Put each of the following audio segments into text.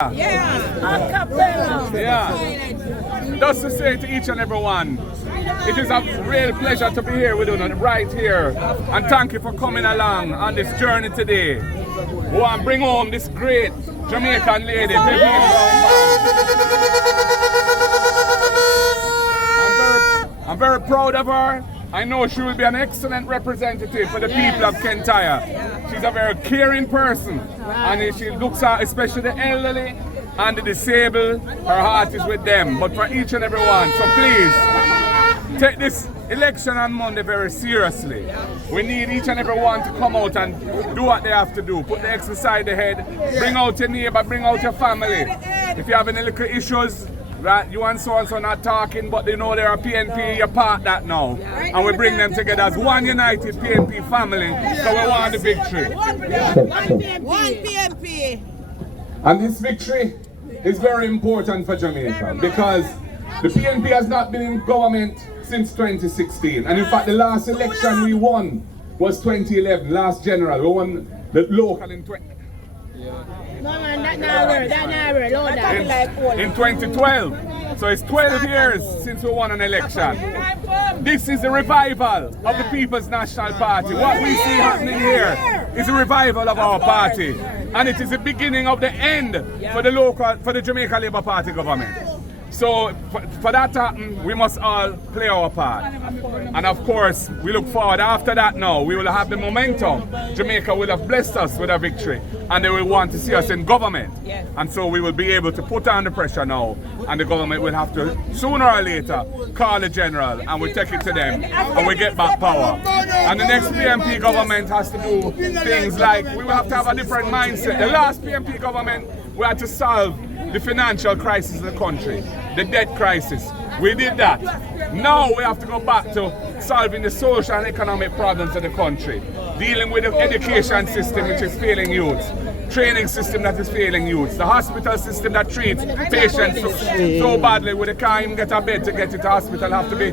Yeah. Just to say to each and every one, it is a real pleasure to be here with you right here. And thank you for coming along on this journey today. We want to bring home this great Jamaican lady. I'm very proud of her. I know she will be an excellent representative for the people of Kentire. She's a very caring person, and she looks at especially the elderly and the disabled. Her heart is with them, but for each and every one. So please, take this election on Monday very seriously. We need each and every one to come out and do what they have to do. Put the X aside the head, bring out your neighbor, bring out your family. If you have any little issues, right, you and so not talking, but they know they're a PNP, you're part that now. And we bring them together as one united PNP family, so we want the victory. One PNP. And this victory is very important for Jamaica because the PNP has not been in government since 2016. And in fact, the last election we won was 2011, last general. We won the local in 20. In 2012. So it's 12 years since we won an election. This is a revival of the People's National Party. What we see happening here is a revival of our party. And it is the beginning of the end for the Jamaica Labour Party government. So for that to happen, we must all play our part. And of course, we look forward after that now. We will have the momentum. Jamaica will have blessed us with a victory. And they will want to see us in government. And so we will be able to put on the pressure now. And the government will have to, sooner or later, call the general and we take it to them. And we get back power. And the next PNP government has to do things like, we will have to have a different mindset. The last PNP government, we had to solve the financial crisis in the country, the debt crisis. We did that. Now we have to go back to solving the social and economic problems of the country, dealing with the education system which is failing youths, training system that is failing youths, the hospital system that treats patients so badly with they can't even get a bed to get to the hospital, have to be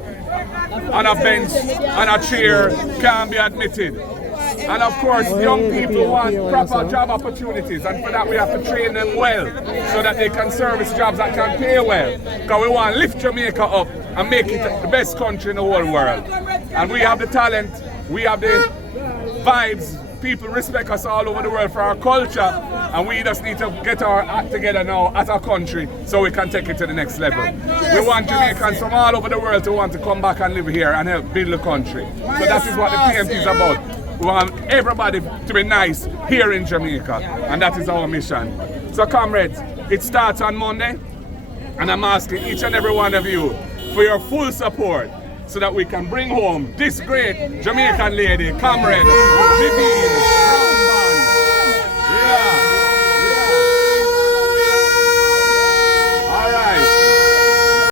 on a bench, on a chair, can't be admitted. And of course, young people want proper job opportunities, and for that we have to train them well so that they can service jobs that can pay well. Because we want to lift Jamaica up and make it the best country in the whole world. And we have the talent, we have the vibes, people respect us all over the world for our culture, and we just need to get our act together now as a country so we can take it to the next level. We want Jamaicans from all over the world to want to come back and live here and help build the country. So that is what the PNP is about. We want everybody to be nice here in Jamaica, and that is our mission. So comrades, it starts on Monday, and I'm asking each and every one of you for your full support so that we can bring home this great Jamaican lady, Comrades.